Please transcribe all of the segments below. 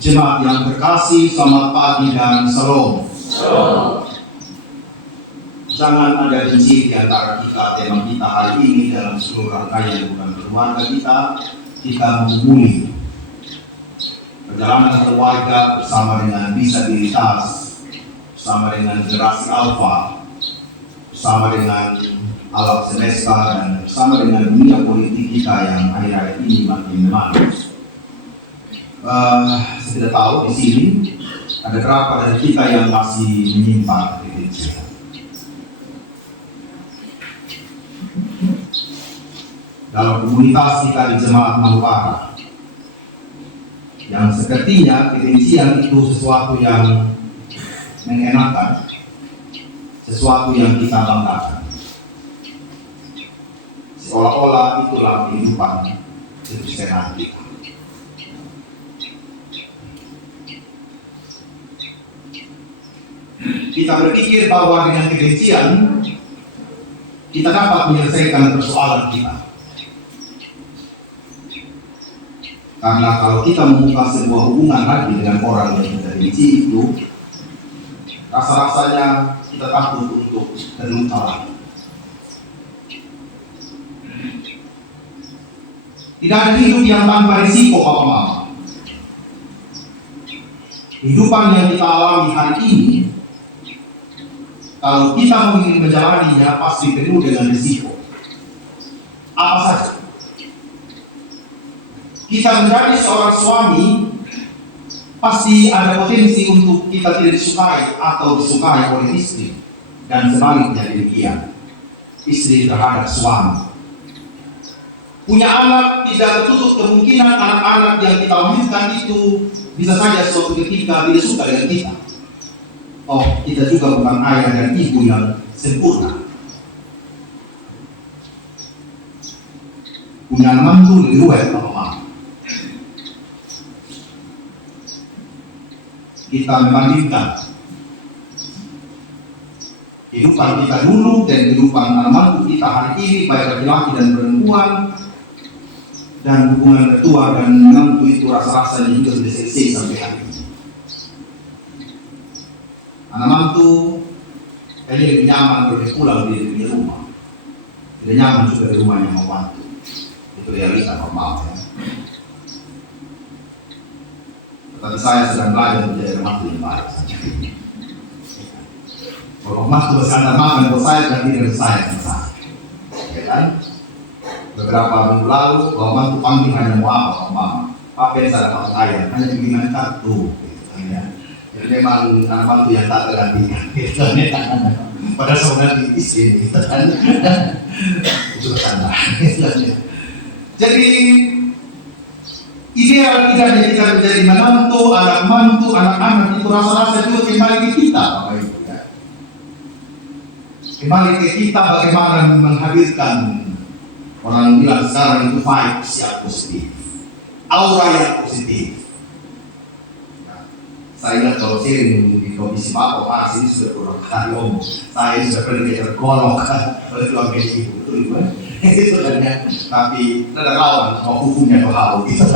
Jemaat yang terkasih, selamat pagi dan salam. Jangan ada benci di antara kita. Tema kita hari ini dalam seluruh rangkaian bukan keluarga kita memulai perjalanan keluarga bersama dengan disabilitas, bersama dengan generasi alfa, bersama dengan alam semesta, dan bersama dengan dunia politik kita yang akhir-akhir ini makin memanas. Saya tidak tahu di sini ada berapa dari kita yang masih menyimpan kebencian. Dalam komunitas kita di Jemaat Maluara, yang sepertinya kebencian itu sesuatu yang mengenakan, sesuatu yang kita banggakan. Seolah-olah itulah kehidupan Kristen kita. Kita berpikir bahwa dengan kebencian kita dapat menyelesaikan persoalan kita. Karena kalau kita membuka sebuah hubungan lagi dengan orang yang kita benci itu, rasa-rasanya kita takut untuk terluka lagi. Tidak ada hidup yang tanpa risiko, Papa Mama. Kehidupan yang kita alami hari ini, kalau kita ingin menjalaninya pasti penuh dengan risiko. Apa saja? Kita menjadi seorang suami, pasti ada potensi untuk kita tidak disukai atau disukai oleh istri, dan sebaliknya demikian, istri terhadap suami. Punya anak, tidak tertutup kemungkinan anak-anak yang kita lahirkan itu bisa saja suatu ketika tidak suka dengan kita. Oh, kita juga bukan ayah dan ibu yang sempurna. Punya mantu lebih ruwet, Mama. Kita membandingkan kehidupan kita dulu dan kehidupan anak-anak kita hari ini, baik laki-laki dan perempuan, dan hubungan mertua dan menantu itu rasa-rasanya juga sudah selesai sampai hari ini. Anak mantu kayaknya lebih nyaman kalau pulang di rumah, tidak nyaman juga di rumahnya mau mantu. Itu realita normal ya. Tapi saya sedang belajar menjadi mantu yang baik saja. Kalau mantu bersandar makan kalau saya dan tidak saya selesai, ya kan? Beberapa minggu lalu, kalau mantu panggil hanya mau apa yang saya dapat saya hanya bimbingan kartu, gitu ya. Jadi memang anak mantu yang tak tergantikan, gitu ya. Pada saudara di sini, gitu kan? Itu bersandar, gitu ya. Jadi ideal tidaknya kita menjadi menantu, anak mantu, anak-anak itu rasa-rasa juga kembali ke kita, Bapak Ibu ya. Kembali ke kita bagaimana menghadirkan, orang bilang sekarang itu vibes yang positif, aura yang positif. Nah, saya ingat kalau sering di komisi Bapak, Mas ini sudah beberapa kali ngomong, saya sudah pernah tergolong oleh keluarga ibu, betul Ibu ya? Itu sebenarnya, tapi tidak lawan mau hukumnya kau gitu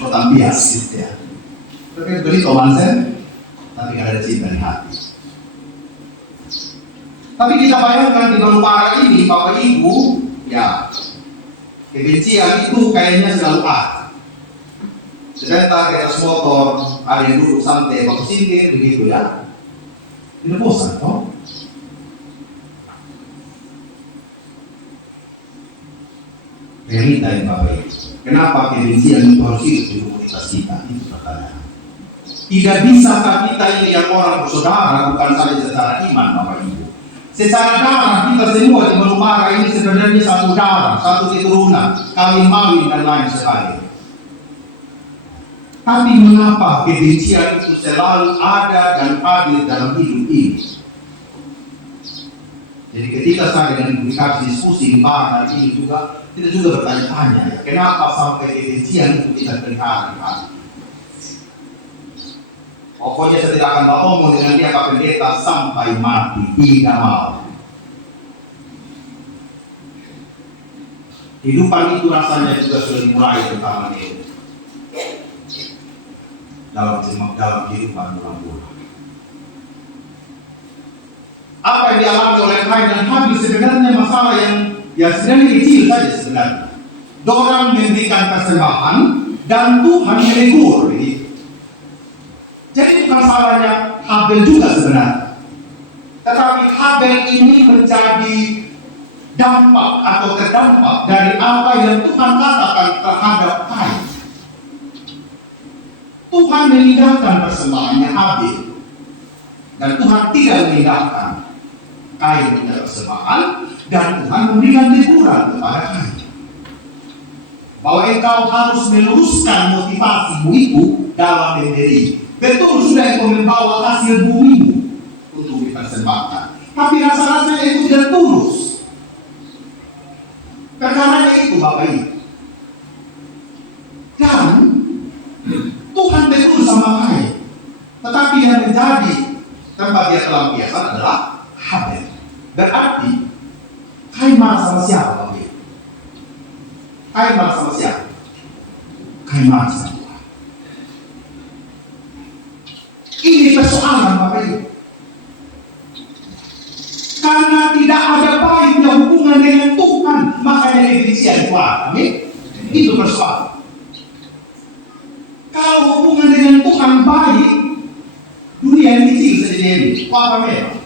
kau tak bias gitu ya. Tapi beri komansen, tapi tidak ada cinta di hati. Tapi kita bayangkan di Maluara ini, Bapak Ibu, ya kebencian itu kayaknya selalu ada. Sebentar di atas motor, ada yang duduk santai, waktu singgir begitu ya. Tidak bosan toh? Realita yang Bapak Ibu. Kenapa kebencian itu harus hidup di komunitas kita? Itu pertanyaan. Tidak bisakah kita ini yang orang bersaudara bukan saja secara iman, Bapak Ibu? Secara darah kita semua di Maluara ini sebenarnya satu darah, satu keturunan, kawin-mawin dan lain sebagainya. Tapi mengapa kebencian itu selalu ada dan hadir dalam hidup ini? Jadi ketika saya dengan publikasi diskusi di bar hari ini juga, kita juga bertanya-tanya, kenapa sampai kebencian itu kita dengar? Pokoknya saya tidak akan beromong dengan dia Pak Pendeta sampai mati, tidak mau. Kehidupan itu rasanya juga sudah dimulai tentang ini. dalam kehidupan orang. Apa yang dialami oleh Kain dan Habil sebenarnya masalah yang sebenarnya kecil saja sebenarnya. Dorang memberikan persembahan dan Tuhan menegur. Jadi bukan salahnya Habel juga sebenarnya. Tetapi Habel ini menjadi dampak atau terdampak dari apa yang Tuhan katakan terhadap Kain. Tuhan meninggalkan persembahannya Habel dan Tuhan tidak meninggalkan Kain punya persembahan, dan Tuhan memberikan teguran kepada Kain bahwa engkau harus meluruskan motivasimu itu dalam memberi. Betul, sudah engkau membawa hasil bumimu untuk dipersembahkan, tapi rasa-rasanya itu tidak tulus. Perkaranya itu Bapak Ibu. Dan Tuhan tegur sama Kain, tetapi yang menjadi tempat dia pelampiasan adalah Habel. Berarti Kain marah sama siapa Bapak Ibu? Kain marah sama siapa? Kain marah sama Tuhan. Ini persoalan Bapak Ibu. Karena tidak ada baiknya hubungan dengan Tuhan, makanya kebencian Tuhan. Amin. Itu persoalan. Kalau hubungan dengan Tuhan baik, dunia yang kecil saja ini. Apa memang?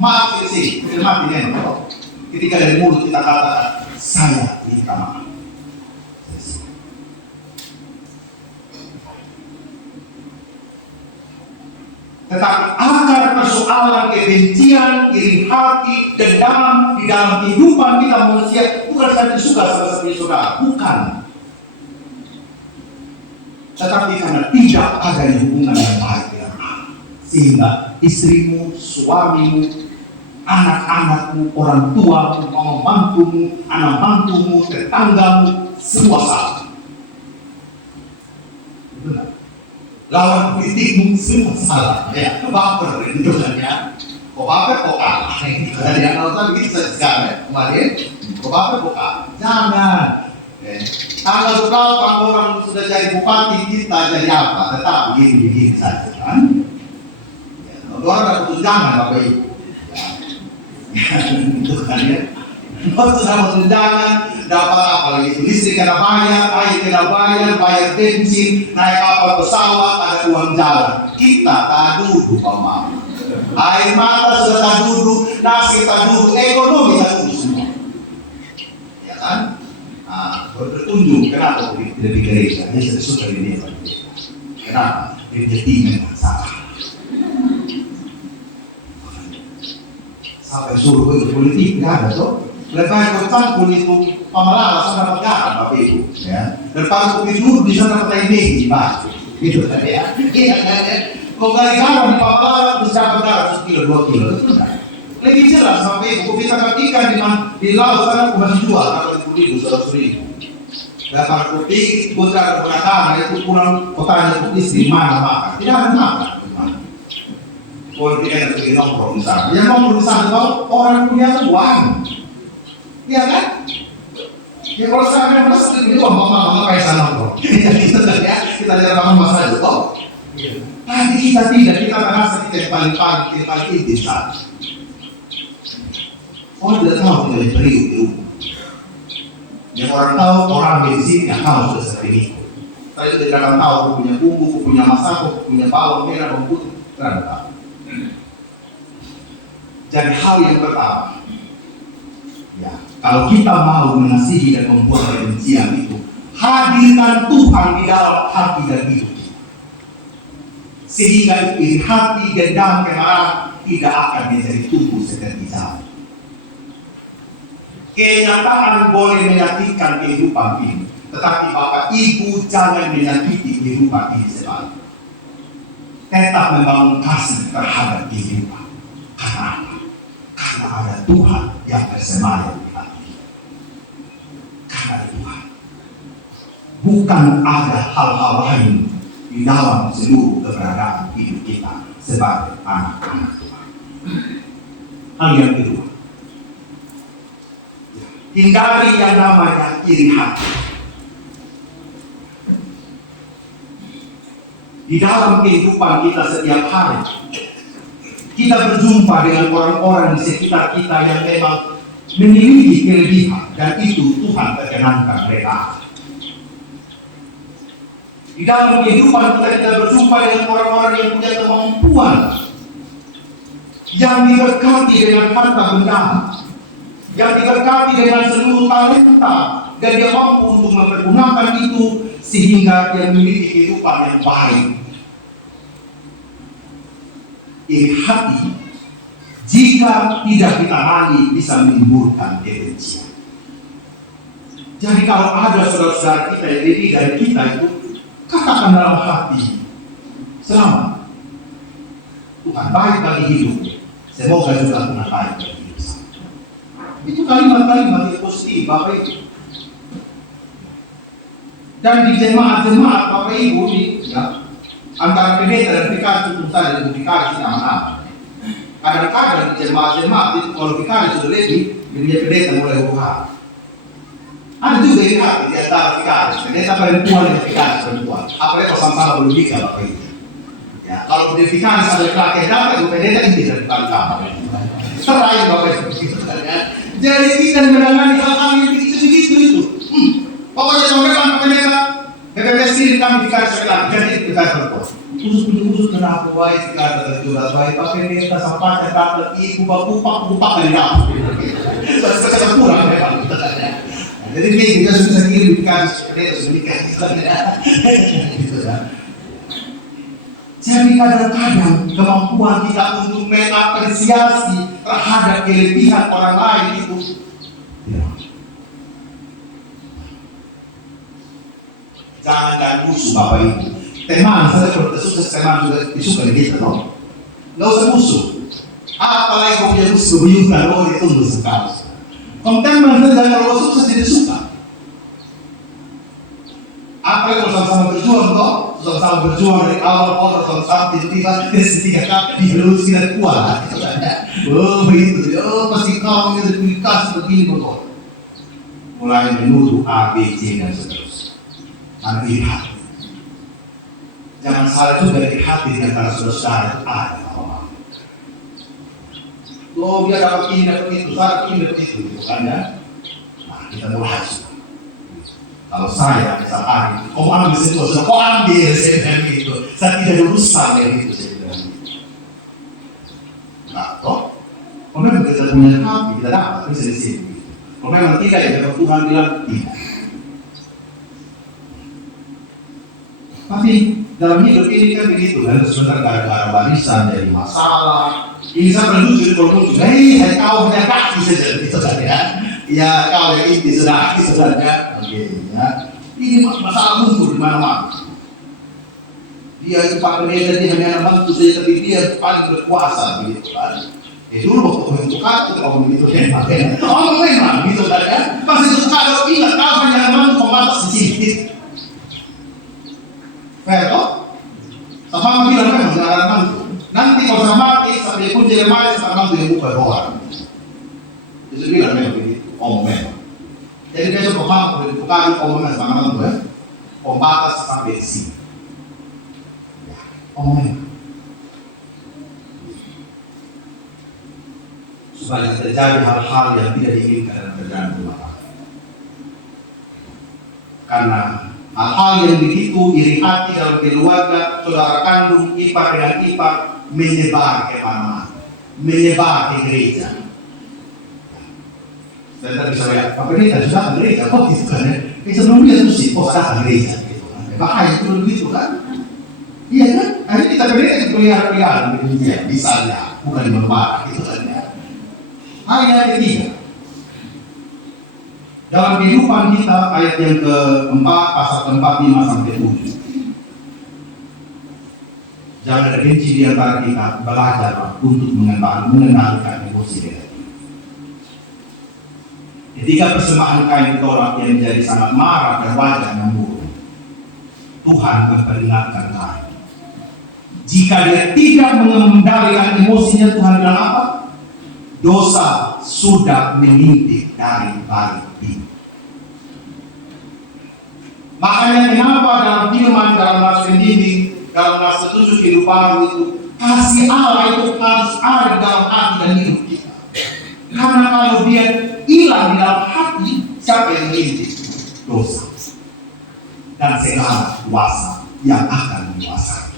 Maaf sih, mati memang. Ketika dari mulut kita katakan, saya minta maaf. Tetapi akar persoalan kebencian, iri hati, dendam di dalam kehidupan kita manusia bukan saja suka sama seperti saudara, bukan. Tetapi karena tidak ada hubungan yang baik dengan Allah, sehingga istrimu, suamimu, anak-anakmu, orang tuamu, membantumu, anak bantumu, tetanggamu, semua salah. Benar. Lawan politikmu semua salah, ya, baper itu kan ya. Kok baper kok kalah, dan yang nonton begitu saja kemarin, kok baper kok kalah, jangan. Tanggal berapa orang sudah jadi bupati, kita jadi apa? Tetap begini saja kan. Orang ada tunjangan Bapak Ibu. Itu kan ya. Kalau sudah tunjangan, dapat apa lagi? Listrik kena bayar, air kena bayar bensin, naik kapal pesawat, ada uang jalan. Kita tak duduk Bapak. Air mata sudah tak duduk, nasi tak duduk, ekonomi tak duduk semua. Ya kan? Berkunjung, kenapa tidak di gereja? Ini sudah ini. Kenapa? Jadi salah. Sampai suruh itu politik nggak ada tuh. Lepas campur itu pemalas sama negara Bapak Ibu, ya. Lepas itu di sana dapat ini, Pak. Gitu kan ya? Iya kan ya? Kalau dari garam di pemalas bisa dapat 1 kilo, 2 kilo, itu kan? Lebih jelas Bapak Ibu. Kita ikan di laut sana masih jual kalau 10.000, 100.000. Lepas kopi, putra perkataan itu pulang kotanya itu istri mana makan? Tidak ada makan. Kalau tidak ada pergi nongkrong di sana. Yang nongkrong di sana orang punya uang. Iya kan? Ya kalau saya merasa ini mama kayak sana nongkrong. Kita lihat orang masa itu. Tapi kita tidak, kita merasa kita yang paling pagi, kita paling inti saat. Orang tidak tahu kita yang beri itu. Yang orang tahu, orang di sini nggak tahu sudah seperti ini. Saya juga tidak akan tahu, punya bumbu, punya masak, punya bawang merah, bawang putih, tidak tahu. Jadi hal yang pertama, ya, kalau kita mau mengasihi dan membuat kebencian itu, hadirkan Tuhan di dalam hati dan hidup kita. Sehingga iri hati, dendam, kemarahan tidak akan menjadi tumbuh seperti zaman. Kenyataan boleh menyakitkan kehidupan ini, tetapi Bapak Ibu jangan menyakiti kehidupan ini sebalik. Tetap membangun kasih terhadap kehidupan. Karena apa? Karena ada Tuhan yang bersemayam di hati. Karena ada Tuhan. Bukan ada hal-hal lain di dalam seluruh keberadaan hidup kita sebagai anak-anak Tuhan. Hal yang kedua, hindari yang namanya iri hati. Di dalam kehidupan kita setiap hari, kita berjumpa dengan orang-orang di sekitar kita yang memang memiliki kelebihan, dan itu Tuhan perkenankan mereka. Di dalam kehidupan kita berjumpa dengan orang-orang yang punya kemampuan, yang diberkati dengan harta benda, yang diberkati dengan seluruh talenta, dan dia mampu untuk mempergunakan itu sehingga dia memiliki kehidupan yang baik. Iri hati jika tidak ditangani bisa menimbulkan kebencian. Jadi kalau ada saudara-saudara kita yang lebih dari kita itu, katakan dalam hati, selamat, Tuhan baik bagi hidup, semoga juga Tuhan baik bagi hidup saya. Itu kalimat-kalimat yang positif Bapak Ibu. Dan di jemaat-jemaat Bapak Ibu ya, antara pendeta dan vikaris itu saja dengan vikaris nama-nama. Kadang-kadang di jemaat-jemaat itu kalau vikaris sudah lebih, dia pendeta mulai berubah. Ada juga yang hati di antara vikaris, pendeta perempuan dengan vikaris perempuan. Apalagi kalau sama-sama belum nikah Bapak Ibu. Ya, kalau di vikaris ada laki-laki yang dapat, itu pendeta itu tidak dikali-kali. Terakhir Bapak Ibu. Jadi kita menangani hal-hal yang begitu itu. Pokoknya sampai pendeta BPPS ini kami dikasih lagi, jadi kita berbuat. Khusus kenapa baik kita terjual baik pakai pendeta sampai kata ibu bapak dari dapur. Saya kurang memang. Jadi kita sudah kirim dikasih pendeta sudah dikasih. Jadi kadang-kadang kemampuan kita untuk mengapresiasi terhadap kelebihan orang lain itu. Jangan musuh Bapak Ibu. Teman, saya kalau sukses teman juga disuka di kita, no? Nggak usah musuh. Apalagi kalau punya musuh buyutan, oh itu musuh sekali. Kalau teman saja kalau sukses tidak suka. Apalagi kalau sama-sama berjuang, toh? Sama-sama berjuang dari awal, sama-sama tiba-tiba tiga kali dilulus tidak kuat. Oh begitu, oh pasti kau yang dikasih begini betul. Mulai menuduh A, B, C dan seterusnya. Iri hati. Jangan salah juga iri hati di antara saudara-saudara ada orang. Lo biar dapat ini dapat itu, salah ini dapat itu, kan ya? Nah kita mulai sudah. Kalau saya misalkan, kau ambil sesuatu, kau ambil saya bilang gitu. Saya tidak berusaha dengan itu saya bilang. Nah, toh, kalau memang kita punya hati, kita dapat bisa di sini. Kalau memang tidak ya, Tuhan bilang tidak. Tapi dalam hidup ini kan begitu kan, sebentar gara-gara barisan jadi masalah. Ini saya pernah lucu kalau lucu, hei kau hanya kaki saja gitu kan ya. Ya kau yang ini sudah kaki saja, oke ya. Ini masalah muncul di mana-mana. Dia itu Pak Pendeta dia hanya bantu saja, tapi dia paling berkuasa begitu kan. Dulu waktu itu kan kalau begitu kan, oh memang gitu kan ya. Pas itu kalau ingat kau hanya bantu pembatas sedikit. Fair toh? Sama bilang memang jangan mantu. Nanti kalau sama mati sampai pun jadi mati sama mantu yang buka orang. Itu bilang memang begitu. Memang. Jadi besok pemang boleh bukan memang sama mantu ya. Pembatas sampai sini. Memang. Supaya terjadi hal-hal yang tidak diinginkan dalam perjalanan rumah tangga. Karena hal-hal yang begitu iri hati dalam keluarga, saudara kandung, ipar dengan ipar menyebar kemana-mana, menyebar ke gereja. Saya tadi bisa lihat, Pak Pendeta sudah ke gereja, kok gitu kan ya? Sebelumnya itu sih, kok sudah ke gereja gitu kan? Bahaya itu begitu kan? Iya kan? Akhirnya kita pendeta pelihara-pelihara begitu misalnya, bukan memar gitu kan ya? Hal yang ketiga. Dalam kehidupan kita, ayat yang keempat, pasal keempat, 5 sampai 7. Jangan ada benci di antara kita, belajar untuk mengendalikan emosi negatif. Ketika persembahan kain tolak yang menjadi sangat marah dan wajah yang buruk, Tuhan memperingatkan kain. Jika dia tidak mengendalikan emosinya, Tuhan bilang apa? Dosa sudah mengintip dari balik pintu. Makanya kenapa dalam firman dalam bahasa Inggris Kalau nggak setuju hidup baru itu, kasih Allah itu harus ada dalam hati dan hidup kita. Karena kalau dia hilang di dalam hati, siapa yang mengintip? Dosa. Dan segala kuasa yang akan menguasai.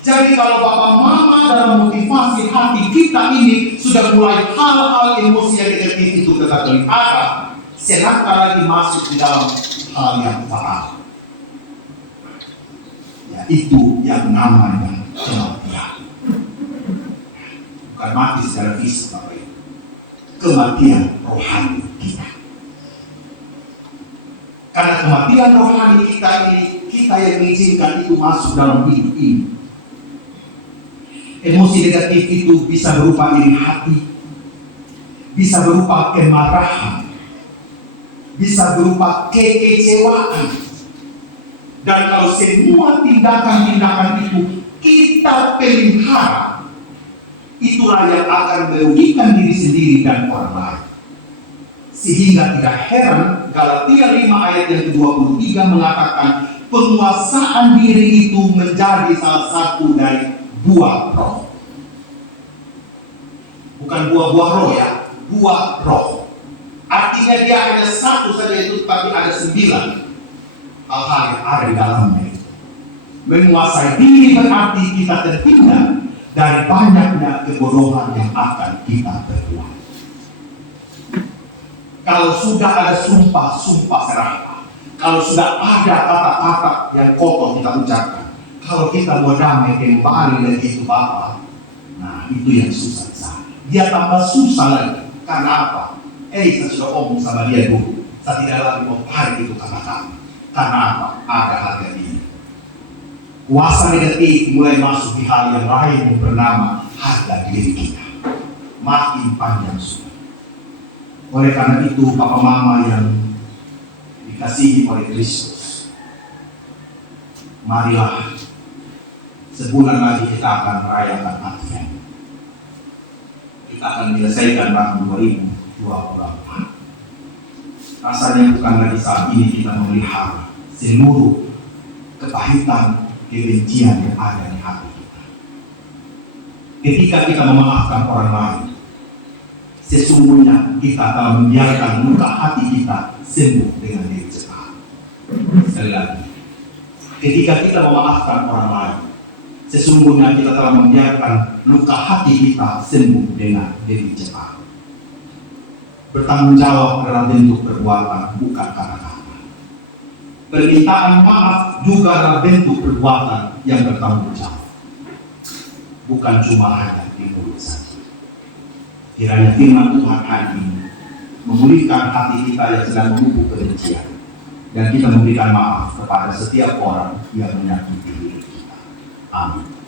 Jadi kalau Bapak Mama dalam motivasi hati kita ini sudah mulai hal-hal emosi yang negatif itu kita pelihara, selangkah lagi masuk di dalam hal yang fatal. Yaitu yang namanya kematian. Bukan mati secara fisik, Bapak Ibu. Kematian rohani kita. Karena kematian rohani kita ini, kita yang mengizinkan itu masuk dalam hidup ini. Emosi negatif itu bisa berupa iri hati, bisa berupa kemarahan, bisa berupa kekecewaan. Dan kalau semua tindakan-tindakan itu kita pelihara, itulah yang akan merugikan diri sendiri dan orang lain. Sehingga tidak heran Galatia 5 ayat yang ke-23 mengatakan penguasaan diri itu menjadi salah satu dari buah roh. Bukan buah-buah roh ya, buah roh. Artinya dia hanya satu saja itu, tapi ada 9 hal-hal yang ada di dalamnya. Menguasai diri berarti kita terhindar dari banyaknya kebodohan yang akan kita perbuat. Kalau sudah ada sumpah serapah, kalau sudah ada kata-kata yang kotor kita ucapkan, kalau kita mau damai kembali lagi itu Bapak, nah itu yang susah. Dia tambah susah lagi. Karena apa? Saya sudah omong sama dia dulu. Saya tidak lagi mau tarik itu kata-kata. Karena apa? Ada harga diri. Kuasa negatif mulai masuk di hal yang lain yang bernama harga diri kita. Makin panjang sudah. Oleh karena itu, Papa Mama yang dikasihi oleh Kristus, marilah sebulan lagi kita akan merayakan Advent. Kita akan menyelesaikan tahun 2024. Rasanya bukan lagi saat ini kita memelihara seluruh kepahitan, kebencian yang ada di hati kita. Ketika kita memaafkan orang lain, sesungguhnya kita akan membiarkan luka hati kita sembuh dengan cepat. Sekali lagi, ketika kita memaafkan orang lain, sesungguhnya kita telah membiarkan luka hati kita sembuh dengan cepat. Bertanggung jawab dalam bentuk perbuatan, bukan kata-kata. Permintaan maaf juga dalam bentuk perbuatan yang bertanggung jawab, bukan cuma hanya di mulut saja. Kiranya firman Tuhan hari ini memulihkan hati kita yang sedang memupuk kebencian, dan kita memberikan maaf kepada setiap orang yang menyakiti diri kita. Amin.